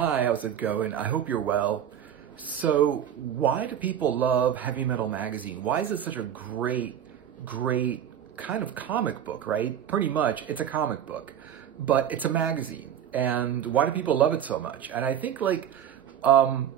Hi, how's it going? I hope you're well. So, why do people love Heavy Metal Magazine? Why is it such a great kind of comic book, right? Pretty much, it's a comic book, but it's a magazine. And why do people love it so much? And I think um,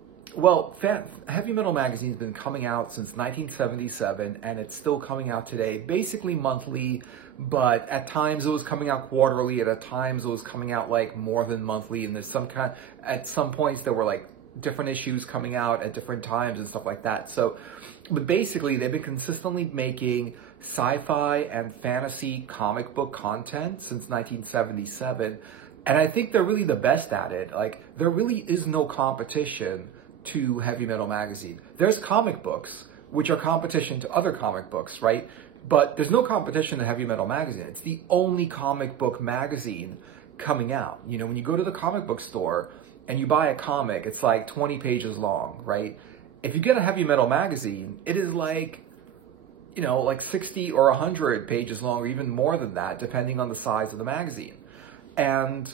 Heavy Metal Magazine's been coming out since 1977, and it's still coming out today, basically monthly, but at times it was coming out quarterly, and at times it was coming out like more than monthly, and at some points there were like different issues coming out at different times and stuff like that. So, but basically they've been consistently making sci-fi and fantasy comic book content since 1977, and I think they're really the best at it. Like, there really is no competition to Heavy Metal Magazine. There's comic books, which are competition to other comic books, right? But there's no competition to Heavy Metal Magazine. It's the only comic book magazine coming out. You know, when you go to the comic book store and you buy a comic, it's like 20 pages long, right? If you get a Heavy Metal Magazine, it is like, you know, like 60 or 100 pages long, or even more than that, depending on the size of the magazine. And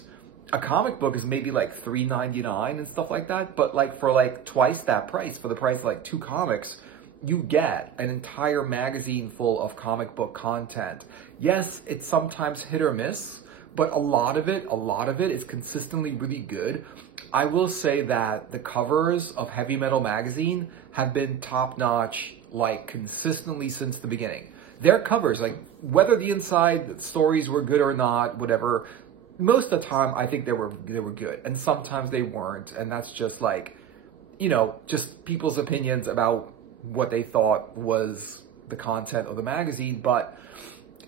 a comic book is maybe like $3.99 and stuff like that, but like for like twice that price, for the price of like two comics, you get an entire magazine full of comic book content. Yes, it's sometimes hit or miss, but a lot of it is consistently really good. I will say that the covers of Heavy Metal Magazine have been top-notch, like, consistently since the beginning. Their covers, like, whether the inside stories were good or not, whatever, most of the time I think they were good, and sometimes they weren't, and that's just like, you know, just people's opinions about what they thought was the content of the magazine. But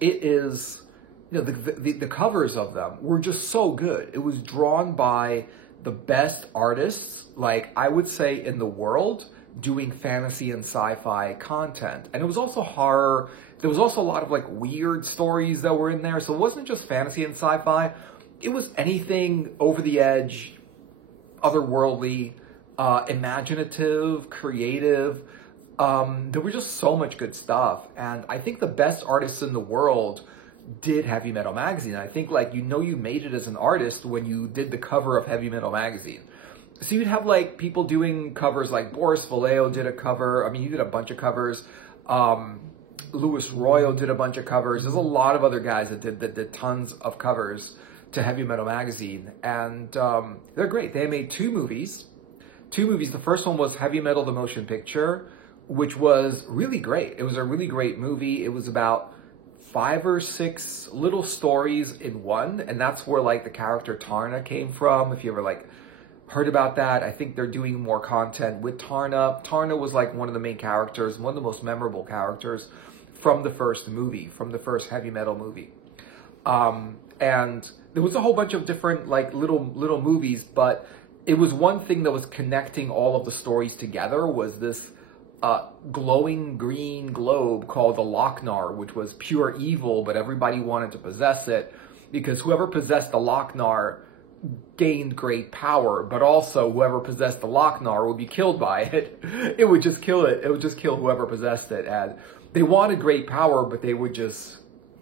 it is, you know, the covers of them were just so good. It was drawn by the best artists, like, I would say, in the world, doing fantasy and sci-fi content. And it was also horror. There was also a lot of like weird stories that were in there. So it wasn't just fantasy and sci-fi. It was anything over the edge, otherworldly, imaginative, creative. There was just so much good stuff. And I think the best artists in the world did Heavy Metal Magazine. I think, like, you know, you made it as an artist when you did the cover of Heavy Metal Magazine. So you'd have like people doing covers, like Boris Vallejo did a cover. I mean, he did a bunch of covers. Louis Royal did a bunch of covers. There's a lot of other guys that did tons of covers to Heavy Metal Magazine, and they're great. They made two movies. The first one was Heavy Metal: The Motion Picture, which was really great. It was a really great movie. It was about 5 or 6 little stories in one, and that's where like the character Tarna came from. If you ever like heard about that, I think they're doing more content with Tarna. Tarna was like one of the main characters, one of the most memorable characters from the first movie, from the first Heavy Metal movie. And there was a whole bunch of different like little movies, but it was one thing that was connecting all of the stories together was this glowing green globe called the Loc-Nar, which was pure evil, but everybody wanted to possess it because whoever possessed the Loc-Nar gained great power, but also whoever possessed the Loc-Nar would be killed by it. It would just kill it. It would just kill whoever possessed it. And they wanted great power, but they would just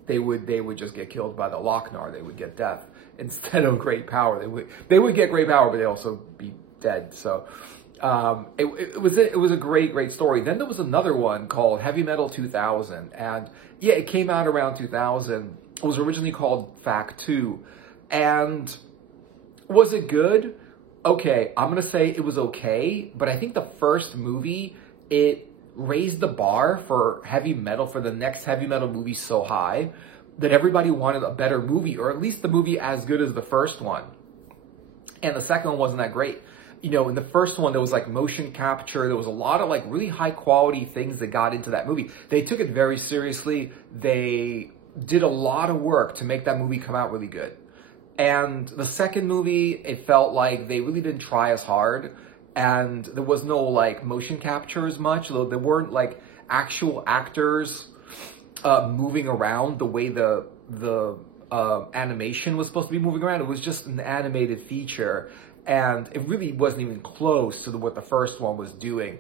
get killed by the Loc-Nar. They would get death instead of great power. They would get great power, but they'd also be dead. So it was a great story. Then there was another one called Heavy Metal 2000, and yeah, it came out around 2000. It was originally called Fact 2, and was it good? Okay, I'm gonna say it was okay, but I think the first movie, it raised the bar for heavy metal, for the next heavy metal movie so high that everybody wanted a better movie, or at least the movie as good as the first one. And the second one wasn't that great. You know, in the first one, there was like motion capture. There was a lot of like really high quality things that got into that movie. They took it very seriously. They did a lot of work to make that movie come out really good. And the second movie, it felt like they really didn't try as hard. And there was no like motion capture as much. Though there weren't like actual actors moving around the way the animation was supposed to be moving around. It was just an animated feature. And it really wasn't even close to what the first one was doing.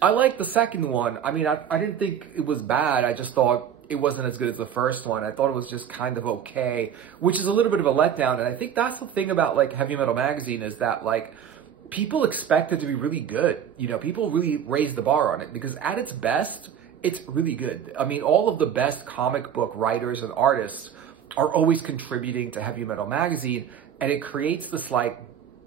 I liked the second one. I mean, I didn't think it was bad. I just thought it wasn't as good as the first one. I thought it was just kind of okay, which is a little bit of a letdown. And I think that's the thing about like Heavy Metal Magazine is that like people expect it to be really good. You know, people really raise the bar on it because at its best, it's really good. I mean, all of the best comic book writers and artists are always contributing to Heavy Metal Magazine, and it creates this like,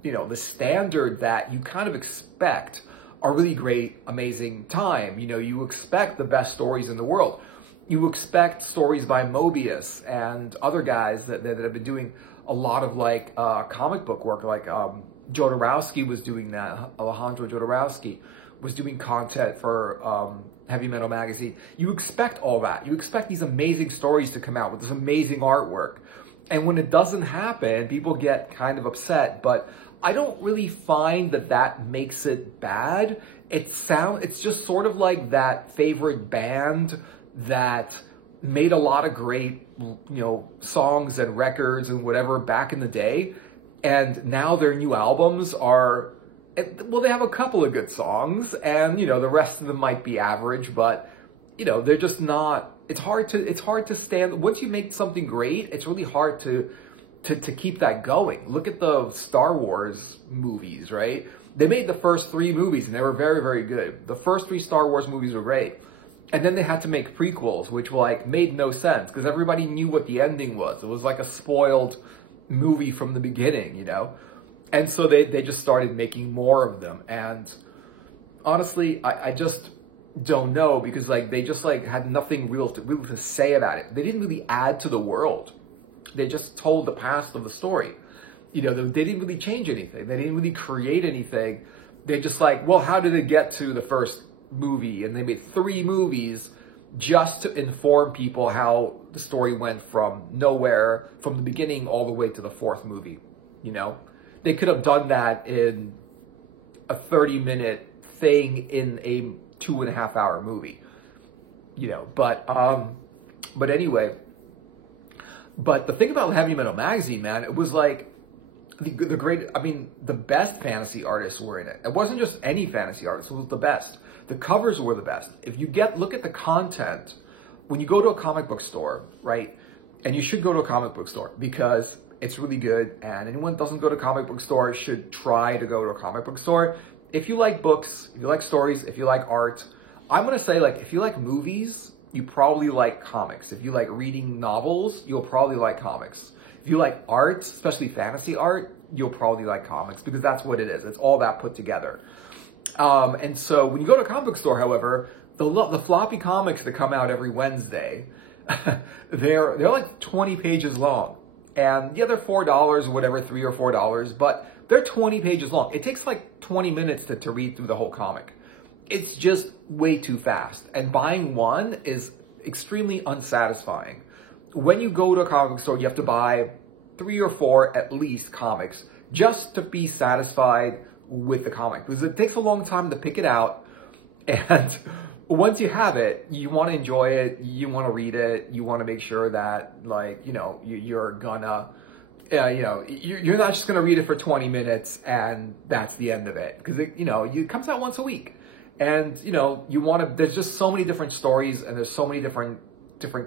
you know, the standard that you kind of expect a really great, amazing time. You know, you expect the best stories in the world. You expect stories by Mobius and other guys that have been doing a lot of like comic book work, like Jodorowsky was doing that. Alejandro Jodorowsky was doing content for Heavy Metal Magazine. You expect all that. You expect these amazing stories to come out with this amazing artwork. And when it doesn't happen, people get kind of upset, but I don't really find that that makes it bad. It's just sort of like that favorite band that made a lot of great, you know, songs and records and whatever back in the day. And now their new albums are, well, they have a couple of good songs and, you know, the rest of them might be average, but, you know, they're just not, it's hard to stand. Once you make something great, it's really hard to keep that going. Look at the Star Wars movies, right? They made the first 3 movies and they were very, very good. The first 3 Star Wars movies were great. And then they had to make prequels, which like made no sense because everybody knew what the ending was. It was like a spoiled movie from the beginning, you know? And so they just started making more of them. And honestly, I just don't know because like they just like had nothing real to say about it. They didn't really add to the world. They just told the past of the story. You know, they didn't really change anything. They didn't really create anything. They just like, well, how did it get to the first movie? And they made 3 movies just to inform people how the story went from nowhere, from the beginning all the way to the 4th movie, you know? They could have done that in a 30-minute thing in a 2.5-hour movie, you know? But anyway, but the thing about Heavy Metal Magazine, man, it was like the best fantasy artists were in it. It wasn't just any fantasy artists, it was the best. The covers were the best. If you look at the content, when you go to a comic book store, right? And you should go to a comic book store because it's really good. And anyone that doesn't go to a comic book store should try to go to a comic book store. If you like books, if you like stories, if you like art, I'm going to say like, if you like movies, you probably like comics. If you like reading novels, you'll probably like comics. If you like art, especially fantasy art, you'll probably like comics because that's what it is. It's all that put together. And so when you go to a comic book store, however, the floppy comics that come out every Wednesday, they're like 20 pages long. And yeah, they're $4 or whatever, $3 or $4, but they're 20 pages long. It takes like 20 minutes to read through the whole comic. It's just way too fast. And buying one is extremely unsatisfying. When you go to a comic book store, you have to buy 3 or 4 at least comics just to be satisfied with the comic because it takes a long time to pick it out. And once you have it, you want to enjoy it, you want to read it, you want to make sure that like, you know, you're gonna, you know, you're not just gonna read it for 20 minutes and that's the end of it because it, you know, it comes out once a week. And, you know, you want to, there's just so many different stories and there's so many different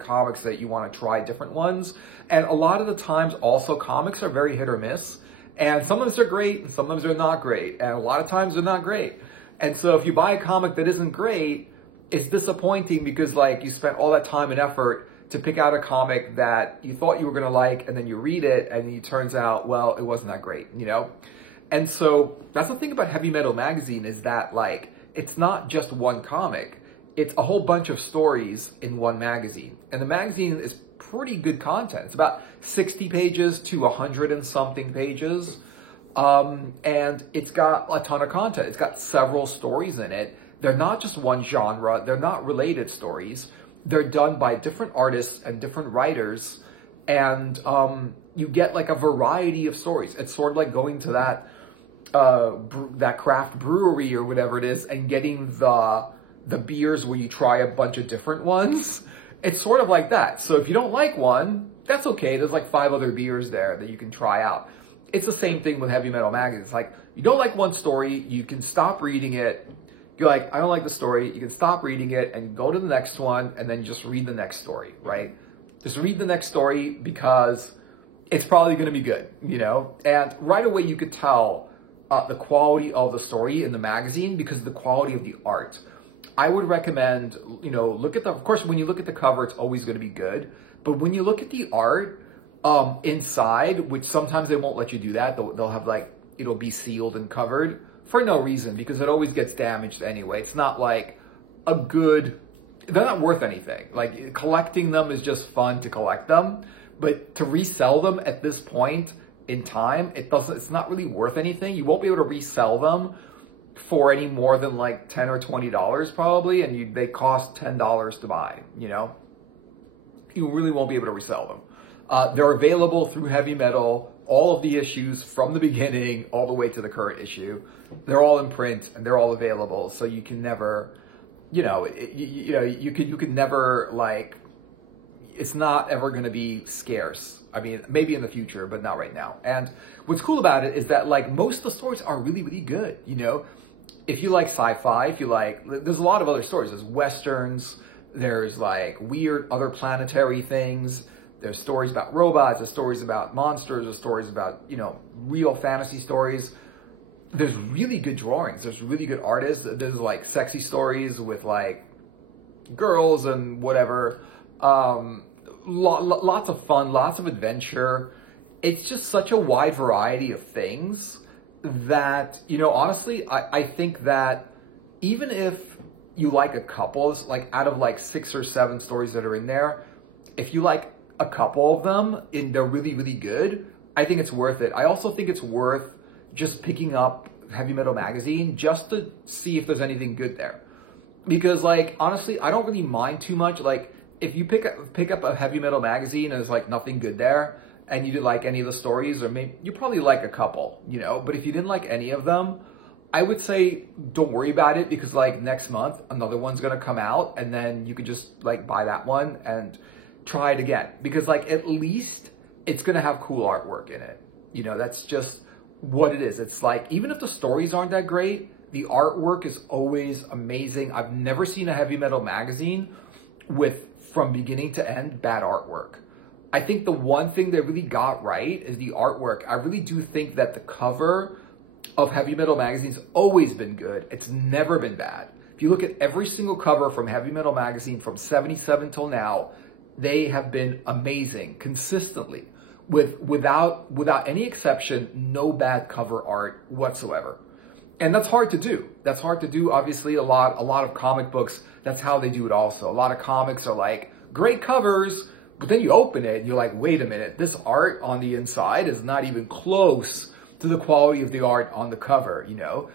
comics that you want to try different ones. And a lot of the times also comics are very hit or miss. And some of them are great and some of them are not great. And a lot of times they're not great. And so if you buy a comic that isn't great, it's disappointing because like you spent all that time and effort to pick out a comic that you thought you were going to like and then you read it and it turns out, well, it wasn't that great, you know? And so that's the thing about Heavy Metal Magazine is that like, it's not just one comic. It's a whole bunch of stories in one magazine. And the magazine is pretty good content. It's about 60 pages to 100 and something pages. And it's got a ton of content. It's got several stories in it. They're not just one genre. They're not related stories. They're done by different artists and different writers. And you get like a variety of stories. It's sort of like going to that craft brewery or whatever it is and getting the beers where you try a bunch of different ones. It's sort of like that. So if you don't like one, that's okay. There's like 5 other beers there that you can try out. It's the same thing with Heavy Metal Magazine. It's like, you don't like one story, you can stop reading it, You're like, I don't like the story. You can stop reading it and go to the next one and then just read the next story, right? Just read the next story because it's probably going to be good, you know? And right away you could tell the quality of the story in the magazine because of the quality of the art. I would recommend, you know, of course, when you look at the cover, it's always going to be good. But when you look at the art inside, which sometimes they won't let you do that, they'll have like, it'll be sealed and covered for no reason because it always gets damaged anyway. It's not like they're not worth anything. Like collecting them is just fun to collect them, but to resell them at this point in time, it's not really worth anything. You won't be able to resell them for any more than like $10 or $20 probably, and they cost $10 to buy, you know? You really won't be able to resell them. They're available through Heavy Metal, all of the issues from the beginning all the way to the current issue. They're all in print and they're all available, so you can never, you could never, like, it's not ever going to be scarce. I mean, maybe in the future, but not right now. And what's cool about it is that, like, most of the stories are really, really good, you know? If you like sci-fi, there's a lot of other stories. There's westerns, there's like weird other planetary things, there's stories about robots, there's stories about monsters, there's stories about, you know, real fantasy stories. There's really good drawings, there's really good artists, there's like sexy stories with like girls and whatever. Lots of fun, lots of adventure. It's just such a wide variety of things that, you know, honestly, I think that even if you like a couple, like out of like 6 or 7 stories that are in there, if you like a couple of them and they're really, really good, I think it's worth it. I also think it's worth just picking up Heavy Metal Magazine just to see if there's anything good there. Because, like, honestly, I don't really mind too much. Like, if you pick up a Heavy Metal Magazine and there's like nothing good there, and you didn't like any of the stories, or maybe you probably like a couple, you know, but if you didn't like any of them, I would say don't worry about it because like next month, another one's going to come out and then you could just like buy that one and try it again because like at least it's going to have cool artwork in it. You know, that's just what it is. It's like, even if the stories aren't that great, the artwork is always amazing. I've never seen a Heavy Metal Magazine with from beginning to end bad artwork. I think the one thing they really got right is the artwork. I really do think that the cover of Heavy Metal Magazine's always been good. It's never been bad. If you look at every single cover from Heavy Metal Magazine from 77 till now, they have been amazing consistently. Without any exception, no bad cover art whatsoever. And that's hard to do. That's hard to do. Obviously, a lot of comic books, that's how they do it also. A lot of comics are like, great covers, but then you open it and you're like, wait a minute, this art on the inside is not even close to the quality of the art on the cover, you know?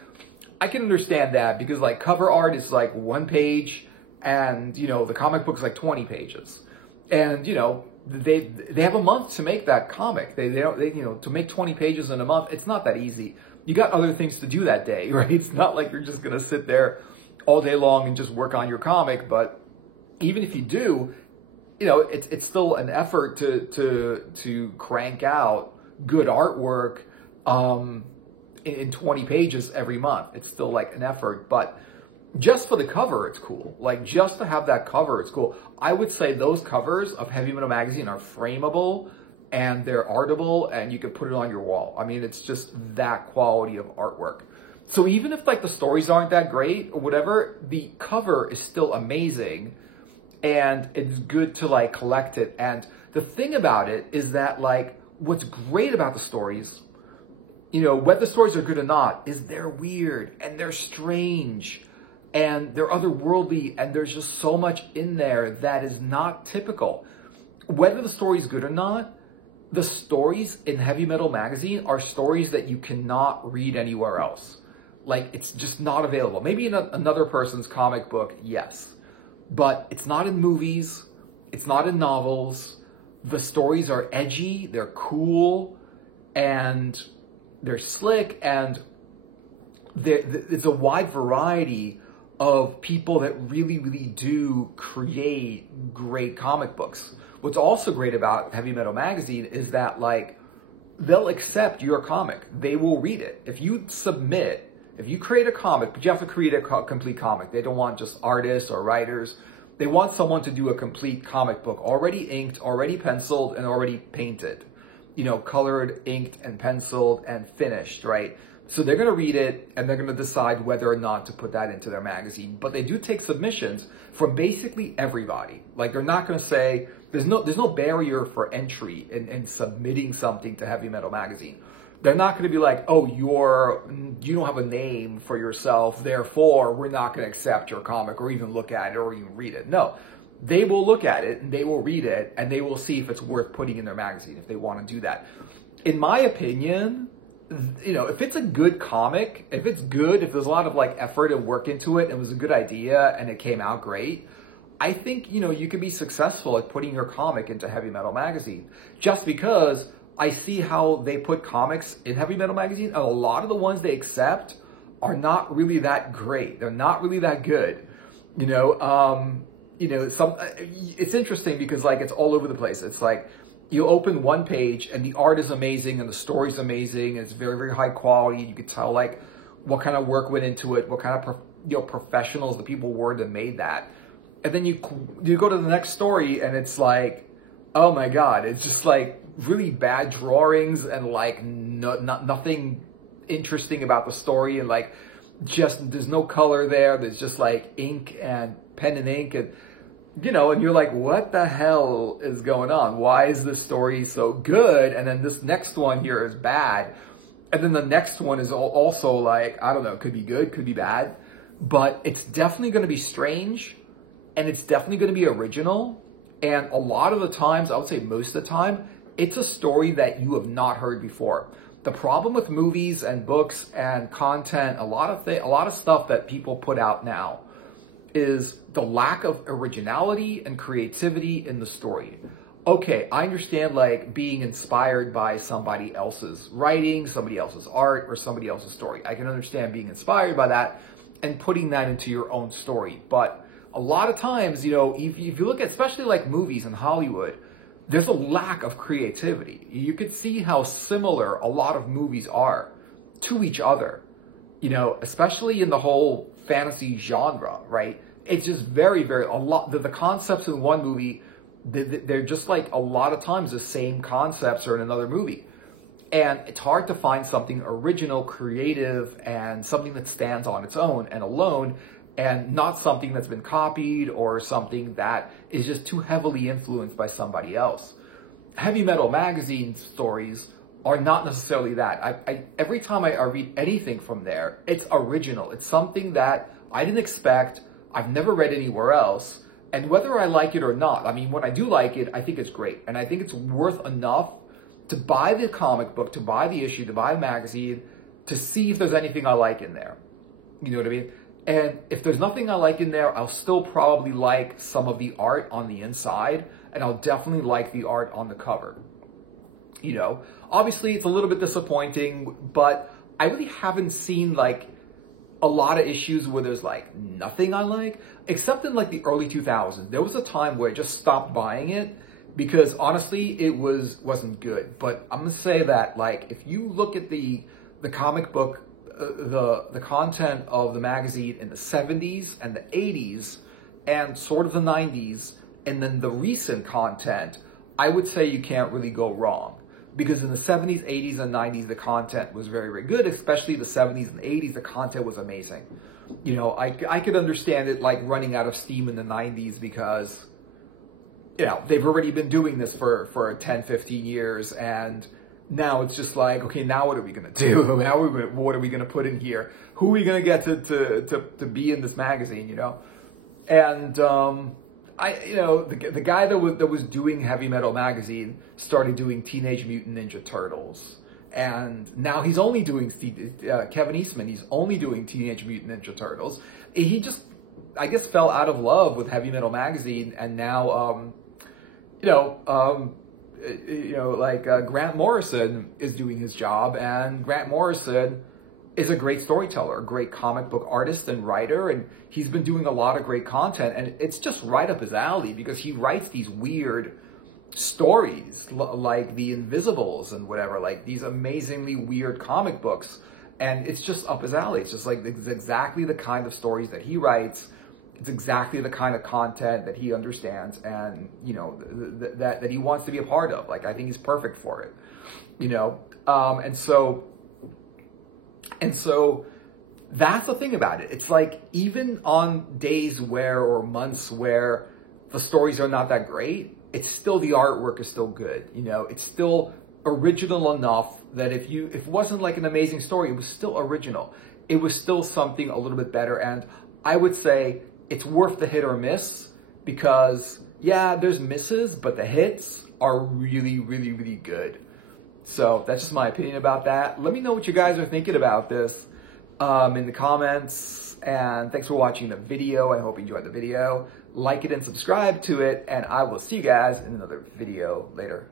I can understand that because like cover art is like 1 page and, you know, the comic book's like 20 pages. And, you know, they have a month to make that comic. They you know, to make 20 pages in a month, it's not that easy. You got other things to do that day, right? It's not like you're just going to sit there all day long and just work on your comic. But even if you do, you know, it's still an effort to crank out good artwork in 20 pages every month. It's still like an effort, but just for the cover, it's cool. Like just to have that cover, it's cool. I would say those covers of Heavy Metal Magazine are frameable and they're artable and you can put it on your wall. I mean, it's just that quality of artwork. So even if like the stories aren't that great or whatever, the cover is still amazing and it's good to like collect it. And the thing about it is that like what's great about the stories, you know, whether the stories are good or not, is they're weird and they're strange and they're otherworldly and there's just so much in there that is not typical. Whether the story is good or not, the stories in Heavy Metal Magazine are stories that you cannot read anywhere else. Like, it's just not available. Maybe in another person's comic book, yes. But it's not in movies. It's not in novels. The stories are edgy. They're cool. And they're slick. And there's a wide variety of people that really, really do create great comic books. What's also great about Heavy Metal Magazine is that, like, they'll accept your comic. They will read it. If you submit If you create a comic, but you have to create a complete comic. They don't want just artists or writers. They want someone to do a complete comic book, already inked, already penciled, and already painted. You know, colored, inked, and penciled, and finished, right? So they're going to read it, and they're going to decide whether or not to put that into their magazine. But they do take submissions from basically everybody. Like, they're not going to say, there's no barrier for entry in submitting something to Heavy Metal Magazine. They're not going to be like, oh, you don't have a name for yourself, therefore we're not going to accept your comic or even look at it or even read it. No, they will look at it and they will read it and they will see if it's worth putting in their magazine if they want to do that. In my opinion, you know, if it's a good comic, if it's good, if there's a lot of like effort and work into it and it was a good idea and it came out great, I think, you know, you can be successful at putting your comic into Heavy Metal Magazine. Just because I see how they put comics in Heavy Metal Magazine, and a lot of the ones they accept are not really that great. They're not really that good. You know, it's interesting because like it's all over the place. It's like you open one page and the art is amazing and the story's amazing and it's very, very high quality. You could tell like what kind of work went into it, what kind of professionals, the people were that made that. And then you go to the next story and it's like, oh my God, it's just like really bad drawings and like nothing interesting about the story, and like just there's no color there. There's just like ink and pen and ink, and you know, and you're like, what the hell is going on? Why is this story so good? And then this next one here is bad. And then the next one is also like, I don't know, could be good, could be bad, but it's definitely going to be strange and it's definitely going to be original. And a lot of the times, I would say most of the time, it's a story that you have not heard before. The problem with movies and books and content, a lot of stuff that people put out now is the lack of originality and creativity in the story. Okay, I understand like being inspired by somebody else's writing, somebody else's art, or somebody else's story. I can understand being inspired by that and putting that into your own story. But a lot of times, you know, if you look at especially like movies in Hollywood, there's a lack of creativity. You could see how similar a lot of movies are to each other, you know, especially in the whole fantasy genre, right? It's just very, very, a lot, the concepts in one movie, they're just like a lot of times the same concepts are in another movie. And it's hard to find something original, creative, and something that stands on its own and alone, and not something that's been copied or something that is just too heavily influenced by somebody else. Heavy Metal Magazine stories are not necessarily that. Every time I read anything from there, it's original. It's something that I didn't expect, I've never read anywhere else, and whether I like it or not, I mean, when I do like it, I think it's great, and I think it's worth enough to buy the comic book, to buy the issue, to buy the magazine, to see if there's anything I like in there. You know what I mean? And if there's nothing I like in there, I'll still probably like some of the art on the inside, and I'll definitely like the art on the cover. You know, obviously it's a little bit disappointing, but I really haven't seen like a lot of issues where there's like nothing I like, except in like the early 2000s. There was a time where I just stopped buying it because honestly, it wasn't good. But I'm gonna say that like, if you look at the comic book, the content of the magazine in the 70s and the 80s and sort of the 90s, and then the recent content, I would say you can't really go wrong. Because in the 70s, 80s, and 90s, the content was very, very good, especially the 70s and 80s, the content was amazing. You know, I could understand it like running out of steam in the 90s because, you know, they've already been doing this for 10, 15 years, and now it's just like, okay, now what are we going to do? Now what are we going to put in here? Who are we going to get to be in this magazine, you know? And, you know, the guy that was doing Heavy Metal Magazine started doing Teenage Mutant Ninja Turtles. And now he's only doing, Kevin Eastman, he's only doing Teenage Mutant Ninja Turtles. He just, I guess, fell out of love with Heavy Metal Magazine, and now, Grant Morrison is doing his job, and Grant Morrison is a great storyteller, a great comic book artist and writer, and he's been doing a lot of great content, and it's just right up his alley because he writes these weird stories like The Invisibles and whatever, like these amazingly weird comic books, And it's just up his alley. It's just like, it's exactly the kind of stories that he writes. It's exactly the kind of content that he understands and, you know, that he wants to be a part of. Like, I think he's perfect for it, you know? And so that's the thing about it. It's like, even on days where, or months where the stories are not that great, it's still, the artwork is still good. You know, it's still original enough that if it wasn't like an amazing story, it was still original. It was still something a little bit better. And I would say it's worth the hit or miss, because yeah, there's misses, but the hits are really, really, really good. So that's just my opinion about that. Let me know what you guys are thinking about this in the comments. And thanks for watching the video. I hope you enjoyed the video. Like it and subscribe to it. And I will see you guys in another video later.